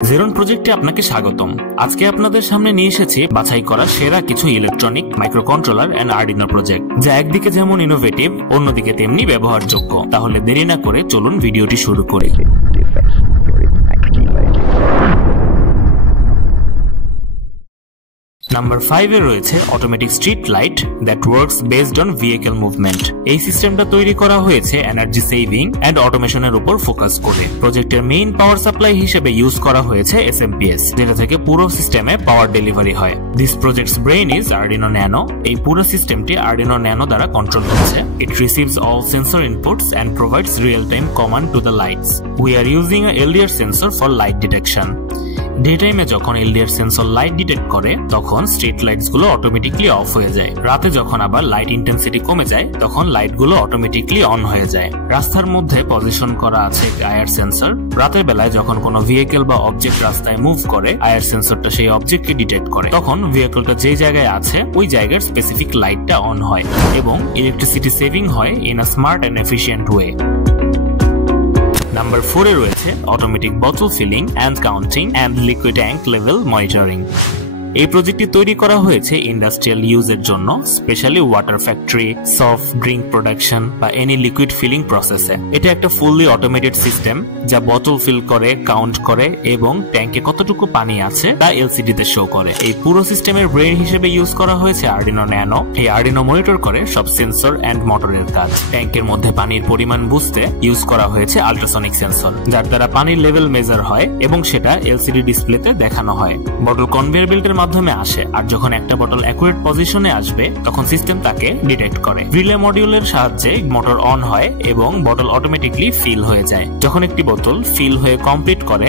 জেরন প্রজেক্টে আপনাকে স্বাগতম। আজকে আপনাদের সামনে নিয়ে এসেছি বাছাই করা সেরা কিছু electronic microcontroller and Arduino project, যা একদিকে যেমন ইনোভেটিভ, অন্যদিকে তেমনি ব্যবহারযোগ্য। তাহলে দেরি না করে চলুন ভিডিওটি শুরু করি। নাম্বার 5 এ রয়েছে automatic street light that works based on vehicle movement. এই সিস্টেমটা তৈরি করা হয়েছে এনার্জি সেভিং এন্ড অটোমেশনের উপর ফোকাস করে। প্রজেক্টের মেইন পাওয়ার সাপ্লাই হিসেবে ইউজ করা হয়েছে এসএমপিএস, যেটা থেকে পুরো সিস্টেমে পাওয়ার ডেলিভারি হয়। This project's brain is Arduino Nano. এই পুরো সিস্টেমটি আরডিনো ন্যানো দ্বারা কন্ট্রোল হচ্ছে। It receives all sensor inputs and provides real time command to the lights. We are using a LDR sensor for light detection. Day টাইমে যখন LDR sensor light detect করে তখন street lights গুলো automatically off হয়ে যায়। রাতে যখন আবার লাইট ইন্টেন্সিটি কমে যায় তখন লাইট গুলো অটোমেটিকলি অন হয়ে যায়। রাস্তার মধ্যে পজিশন করা আছে আইআর সেন্সর। রাতের বেলায় যখন কোনো ভেহিকল বা অবজেক্ট রাস্তায় মুভ করে, আইআর সেন্সরটা সেই অবজেক্টকে ডিটেক্ট করে। তখন ভেহিকলটা যে জায়গায় আছে ওই জায়গার স্পেসিফিক লাইটটা অন হয় এবং ইলেকট্রিসিটি সেভিং হয় in a smart and efficient way. Number 4 এ রয়েছে automatic bottle filling and counting and liquid tank level monitoring. এই প্রজেক্টটি তৈরি করা হয়েছে ইন্ডাস্ট্রিয়াল ইউজের জন্য, specially water factory, soft drink production বা এনি লিকুইড ফিলিং প্রসেসে। এটা একটা ফুললি অটোমেটেড সিস্টেম যা বোতল ফিল করে, কাউন্ট করে এবং ট্যাঙ্কে কতটুকু পানি আছে তা এলসিডি তে শো করে। এই পুরো সিস্টেমের ব্রেইন হিসেবে ইউজ করা হয়েছে আরডিনো ন্যানো। এই আরডিনো মনিটর করে সব সেন্সর এন্ড মোটরের কাজ। ট্যাঙ্কের মধ্যে পানির পরিমাণ বুঝতে ইউজ করা হয়েছে আল্ট্রাসনিক সেন্সর, যার দ্বারা পানির লেভেল মেজার হয় এবং সেটা এলসিডি ডিসপ্লেতে দেখানো হয়। বটল কনভেয়ার বেল্টের মাধ্যমে আসে, আর যখন একটা বটল অ্যাকুরেট পজিশনে আসবে তখন সিস্টেম তাকে ডিটেক্ট করে। রিলে মডিউলের সাহায্যে মোটর অন হয় এবং বটল অটোমেটিকলি ফিল হয়ে যায়। যখন একটি বোতল ফিল হয়ে কমপ্লিট করে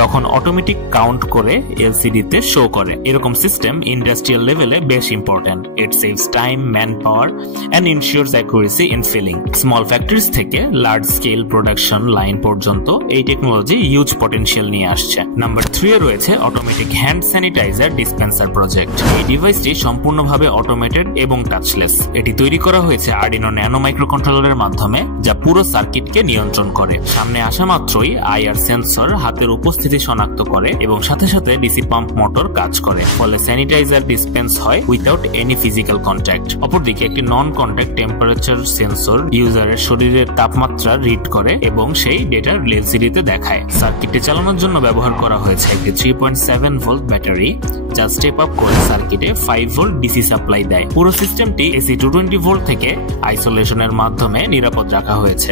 তখন অটোমেটিক কাউন্ট করে এলসিডি তে শো করে। এরকম সিস্টেম ইন্ডাস্ট্রিয়াল লেভেলে বেশ important. It saves time, man power and ensures accuracy in filling. Small factories থেকে লার্জ স্কেল প্রোডাকশন লাইন পর্যন্ত এই টেকনোলজি হিউজ পটেনশিয়াল নিয়ে আসছে। নাম্বার 3 এ রয়েছে automatic hand sanitiser dispenser project. এই ডিভাইসটি সম্পূর্ণভাবে অটোমেটেড এবং টাচলেস। এটি তৈরি করা হয়েছে আরডিনো ন্যানো মাইক্রোকন্ট্রোলারের মাধ্যমে, যা পুরো সার্কিটকে নিয়ন্ত্রণ করে। সামনে আসা মাত্রই আইআর সেন্সর হাতের উপস্থিতি শনাক্ত করে এবং সাথে সাথে ডিসি পাম্প মোটর কাজ করে, ফলে স্যানিটাইজার ডিসপেন্স হয় উইথাউট এনি ফিজিক্যাল কন্ট্যাক্ট। অপরদিকে একটি নন কন্ট্যাক্ট টেম্পারেচার সেন্সর ইউজারের শরীরের তাপমাত্রা রিড করে এবং সেই ডেটা এলসিডি তে দেখায়। সার্কিটটি চালানোর জন্য ব্যবহার করা হয়েছে একটি 3.7 ভোল্ট ব্যাটারি, যা স্টেপ আপ করে সার্কিটে 5 ভোল্ট ডিসি সাপ্লাই দেয়। পুরো সিস্টেমটি এসি 220 ভোল্ট থেকে আইসোলেশনের মাধ্যমে নিরাপদ রাখা হয়েছে।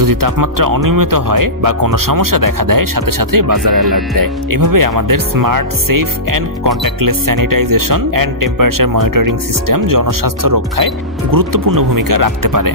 যদি তাপমাত্রা অনিয়মিত হয় বা কোনো সমস্যা দেখা দেয় সাথে সাথে বাজার অ্যালার্ট দেয়। এভাবে আমাদের smart, safe and contactless sanitisation and temperature monitoring system জনস্বাস্থ্য রক্ষায় গুরুত্বপূর্ণ ভূমিকা রাখতে পারে।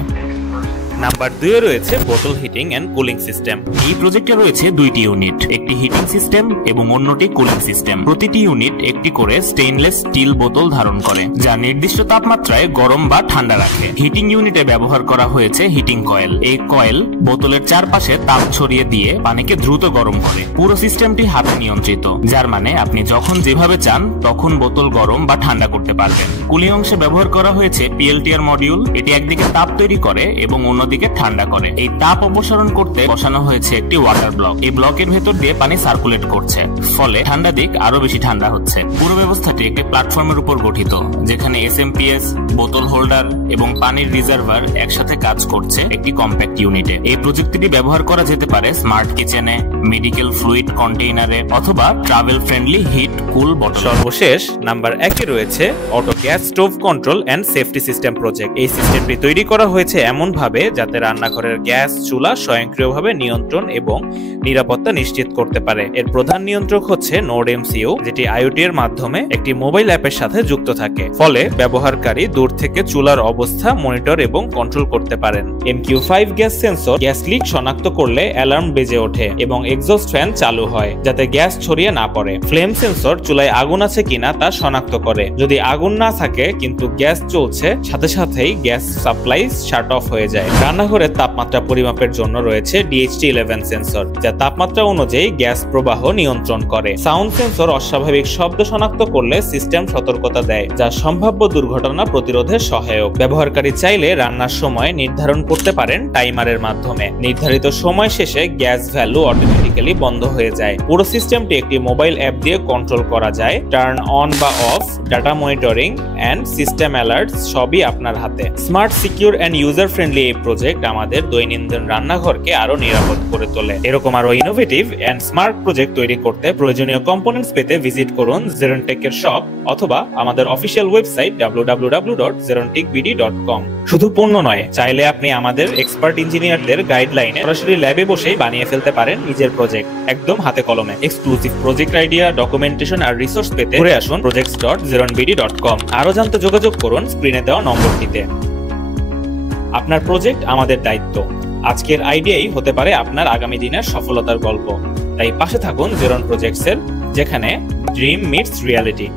নাম্বার 2 এ রয়েছে বোতল হিটিং এন্ড কুলিং সিস্টেম। এই প্রজেক্টে রয়েছে দুইটি ইউনিট, একটি হিটিং সিস্টেম এবং অন্যটি কুলিং সিস্টেম। প্রতিটি ইউনিট একটি করে স্টেইনলেস স্টিল বোতল ধারণ করে, যা নির্দিষ্ট তাপমাত্রায় গরম বা ঠান্ডা রাখে। হিটিং ইউনিটে ব্যবহার করা হয়েছে হিটিং কয়েল। এই কয়েল বোতলের চারপাশে তাপ ছড়িয়ে দিয়ে পানিকে দ্রুত গরম করে। পুরো সিস্টেমটি হাতে নিয়ন্ত্রিত, যার মানে আপনি যখন যেভাবে চান তখন বোতল গরম বা ঠান্ডা করতে পারবেন। কুলিং অংশে ব্যবহার করা হয়েছে পিএলটিআর মডিউল। এটি একদিকে তাপ তৈরি করে এবং অন্যদিকে ঠান্ডা করে। এই তাপ অপসারণ করতে বসানো হয়েছে একটি ওয়াটার ব্লক। এই ব্লকের ভেতর দিয়ে পানি সার্কুলেট করছে, ফলে ঠান্ডা দিক আরো বেশি ঠান্ডা হচ্ছে। পুরো ব্যবস্থাটি একটি প্ল্যাটফর্মের উপর গঠিত, যেখানে এসএমপিএস, বোতল হোল্ডার এবং পানির রিজার্ভার একসাথে কাজ করছে একটি কম্প্যাক্ট ইউনিটে। এই প্রযুক্তিটি ব্যবহার করা যেতে পারে স্মার্ট কিচেনে, মেডিকেল ফ্লুইড কন্টেইনারে অথবা travel friendly heat cool bottle. সর্বশেষ নাম্বার 1 এ রয়েছে auto gas stove control and safety system project. এই সিস্টেমটি তৈরি করা হয়েছে এমন ভাবে যাতে রান্নাঘরের গ্যাস চুলা স্বয়ংক্রিয়ভাবে নিয়ন্ত্রণ এবং নিরাপত্তা নিশ্চিত করতে পারে। এর প্রধান নিয়ন্ত্রক হচ্ছে নোড এমসিইউ, যেটি আইওটি এর মাধ্যমে একটি মোবাইল অ্যাপের সাথে যুক্ত থাকে। ফলে ব্যবহারকারী দূর থেকে চুলার অবস্থা মনিটর এবং কন্ট্রোল করতে পারেন। MQ5 gas sensor gas leak শনাক্ত করলে অ্যালার্ম বেজে ওঠে এবং এক্সস্ট ফ্যান চালু হয় যাতে গ্যাস ছড়িয়ে না পড়ে। ফ্লেম সেন্সর চুলায় আগুন আছে কিনা তা শনাক্ত করে। যদি আগুন না থাকে কিন্তু গ্যাস চলছে, সাথে সাথেই গ্যাস সাপ্লাই শাট অফ হয়ে যায়। রান্নাঘরের তাপমাত্রা পরিমাপের জন্য রয়েছে DHT11 সেন্সর, যা তাপমাত্রা অনুযায়ী গ্যাস প্রবাহ নিয়ন্ত্রণ করে। সাউন্ড সেন্সর অস্বাভাবিক শব্দ শনাক্ত করলে সিস্টেম সতর্কতা দেয়, যা সম্ভাব্য দুর্ঘটনা প্রতিরোধে সহায়ক। ব্যবহারকারী চাইলে রান্নার সময় নির্ধারণ করতে পারেন টাইমারের মাধ্যমে। নির্ধারিত সময় শেষে গ্যাস ভ্যালু অটোমেটিক্যালি বন্ধ হয়ে যায়। পুরো সিস্টেমটি একটি মোবাইল অ্যাপ দিয়ে কন্ট্রোল করা যায়। টার্ন অন বা off, data monitoring and system alerts সবই আপনার হাতে। Smart, secure and user friendly এই প্রজেক্ট আমাদের দৈনন্দিন রান্নাঘরকে আরো নিরাপদ করে তোলে। এরকম আরো ইনোভেটিভ এন্ড স্মার্ট প্রজেক্ট তৈরি করতে প্রয়োজনীয় কম্পোনেন্টস পেতে ভিজিট করুন Zerontech এর শপ অথবা আমাদের অফিসিয়াল ওয়েবসাইট www.zerontechbd.com। শুধু পণ্য নয়, চাইলে আপনি আমাদের এক্সপার্ট ইঞ্জিনিয়ারদের গাইডলাইনে সরাসরি ল্যাবে বসেই বানিয়ে ফেলতে পারেন নিজের প্রজেক্ট, একদম হাতে কলমে। এক্সক্লুসিভ প্রজেক্ট আইডিয়া, ডকুমেন্টেশন আর রিসোর্স পেতে ঘুরে আসুন projects.zeronbd.com। আরো জানতে যোগাযোগ করুন স্ক্রিনে দেওয়া নম্বরটিতে। আপনার প্রজেক্ট আমাদের দায়িত্ব। আজকের আইডিয়াই হতে পারে আপনার আগামী দিনের সফলতার গল্প। তাই পাশে থাকুন জেরন প্রজেক্টসের, যেখানে ড্রিম মিটস রিয়ালিটি।